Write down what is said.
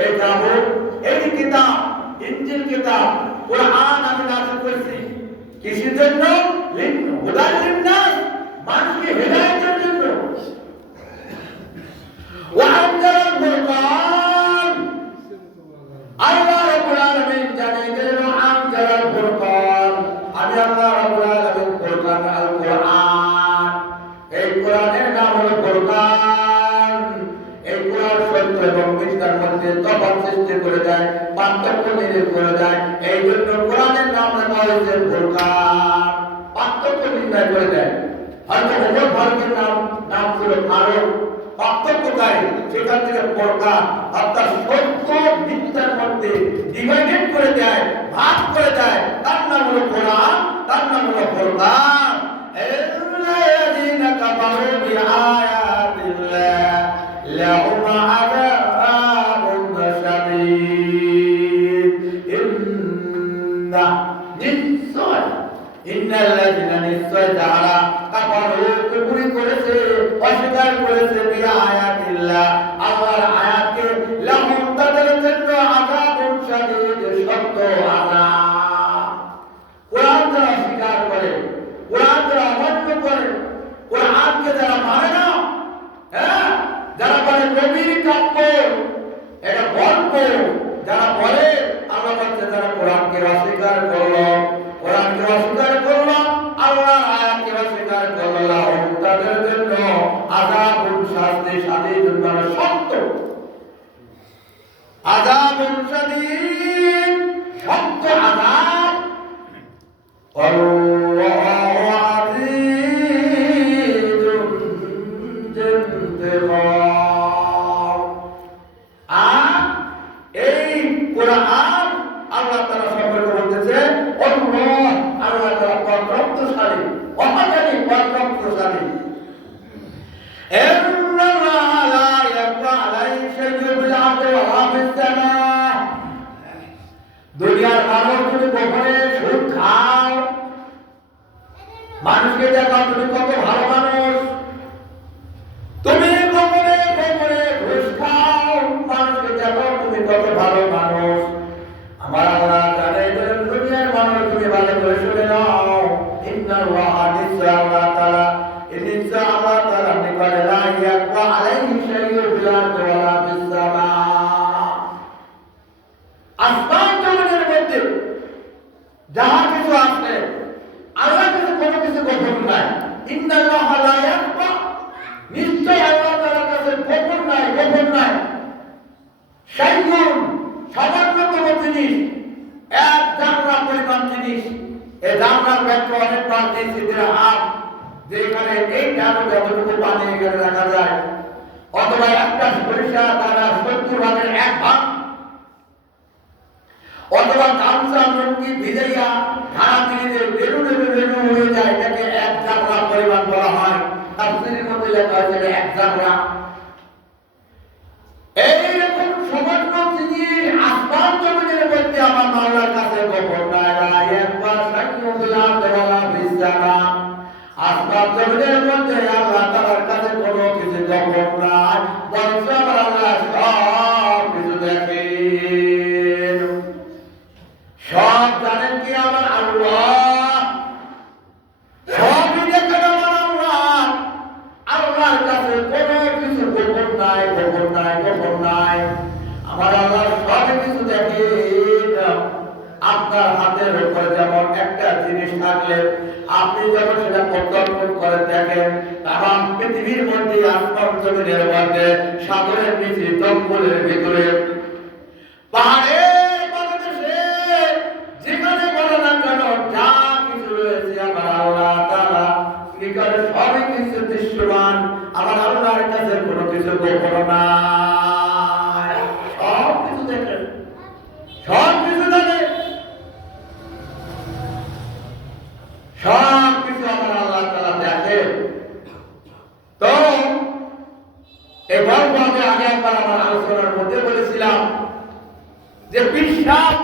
এই জাবুর, এই কিতাব, ইনজিল কিতাব, কুরআন আমি নাযিল করেছি কিসের জন্য? হুদাল লিন্নাস, মানুষকে হেদায়েতের জন্য। ওয়া আনজালাল ফুরকান, আল্লাহ রাব্বুল আলামিন জানেন যে আনজালাল ফুরকান, আমি আল্লাহ রাব্বুল আলামিন ফুরকান আল কুরআন, এই কোরআনের নাম হলো ফুরকান। এই কোরআন সত্য এবং মিথ্যার মধ্যে তফাৎ সৃষ্টি করে দেয়, পার্থক্য নির্ণয় করে দেয়। এই জন্য কোরআনের নাম রাখা হয়েছে ফুরকান, পার্থক্য নির্ণয় করে দেয়। হয়তো ওমর ফারুকের নাম ছিল ফারুক, পার্থক্যকারী, সেখান থেকে ফুরকান, অর্থাৎ সত্য মিথ্যার মধ্যে ডিভাইডেড করে দেয়, ভাগ করে দেয়। তার নাম হলো কোরআন, তার নাম হলো ফুরকান। আল্লাযীনা কাফারু বিআয়াতিল্লাহ লাহুম আযাবুন শাদীদ। ইন্নাল্লাযীনা নিশ্চয় যারা কাফারু কুফরি করেছে, অস্বীকার করেছে বিআয়াতিল্লাহ, আল্লাহর আয়াতকে, লাহুম তাদের জন্য আযাবুন শাদীদ, শক্ত আযাব। কোরআন যারা অস্বীকার করে, কোরআন যারা অমান্য করে, কোরআনকে যারা মানে না, যারা বলে নবীর কাব্য, এটা গল্প, যারা বলে, আল্লাহ বলছে যারা কোরআনকে অস্বীকার করলো, কোরআনকে অস্বীকার করলো, আল্লাহর আয়াতকে অস্বীকার করলো, তাদের জন্য আযাবুন শাদীদ, শাদীদ মানে শক্ত, আযাবুন শাদীদ, শক্ত আযাব। আল্লাহু আযীজুন যুনতিকাম। এই কোরআন আল্লাহ তাআলা সম্পর্কে বলতেছে আল্লাহ তাআলা পরাক্রমশালী, অপারগী, পরাক্রমশালী। ইন্নাল্লাহা লা ইয়াখফা আলাইহি শাইউন ফিল আরদি ওয়া ফিস সামা। দুনিয়ার মানুষ তুমি গোপনে সুদ খাও, মানুষকে দেখাও তুমি কত ভালো মানুষ, তুমি গোপনে গোপনে ঘুষ খাও, মানুষকে দেখাও তুমি কত ভালো মানুষ। আমার আল্লাহ জানে দুনিয়ার মানুষ, তুমি ভালো করে শুনে নাও, ইন্নাল্লাহা নিশ্চয় আল্লাহ তাআলা, নিশ্চয় আল্লাহ তাআলা নিকটে লা ইয়াখফা আলাইহি শাইউন ফিল আরদি ওয়া ফিস সামা। আসমান জমিনের মধ্যে যাহা কিছু আছে, আল্লাহর কাছে কোনো কিছু গোপন নাই। ইন্নাল্লাহা লা ইয়াখফা, নিশ্চয় আল্লাহ তাআলার কাছে গোপন নাই, গোপন নাই। শাইউন সামান্যতম জিনিস, এক জামরা পরিমাণ জিনিস। এই জামরার ব্যাখ্যা অনেক পার্টি সিদ্ধের হাত, যেখানে এই ঢাকু যতটুকু পানি এখানে রাখা যায়, অথবা একটা সরিষা দানা 70 ভাগের 1 ভাগ, অথবা গামছা লুঙ্গি ভিজাইয়া ধারা দিলে বেরুনে বেরুনে হয়ে যায়, এটাকে 1 জামরা পরিমাণ বলা হয়। তাফসীরের মধ্যে লেখা হয়েছে 1 জামরা। এইরকম সামান্য জিনিস আসমান জমিনের মধ্যে আমার মাওলার কাছে গোপন নাই। একবার শাইউন ফিল আরদি ওয়া ফিস সামা, আসমান জমিনের মধ্যে আল্লাহ তাআলার কাছে কোনো কিছু গোপন নাই, বরং আমার আল্লাহ সব কিছু দেখেন, সব জানেন। কি আমার আল্লাহ সবই দেখেন আমার আল্লাহ। আল্লাহর কাছে কোনো কিছু গোপন নাই, গোপন নাই, গোপন নাই। আমার আল্লাহ সব কিছু দেখেন। আপনার হাতের উপর যেমন একটা জিনিস থাকলে আপনি যখন সেটা পর্যবেক্ষণ করে দেখেন, তাম পৃথিবীর মধ্যে, আসমান জমিনের মধ্যে, সাগরের নিচে, জঙ্গলের ভিতরে, পাহাড়ের পাদদেশে, যেখানে বলো না কেন যা কিছু রয়েছে, আমার আল্লাহ তাআলা নিকটে সবই কিছু দৃশ্যমান। আমার আল্লাহর কাছে কোনো কিছু গোপন নাই, সব কিছু দেখেন, সব কিছু জানেন, সব কিছু আমার আল্লাহ তাআলা দেখেন। তো এই গল্প আমি আগে একবার আমার আলোচনার মধ্যে বলেছিলাম যে বিশ্বাস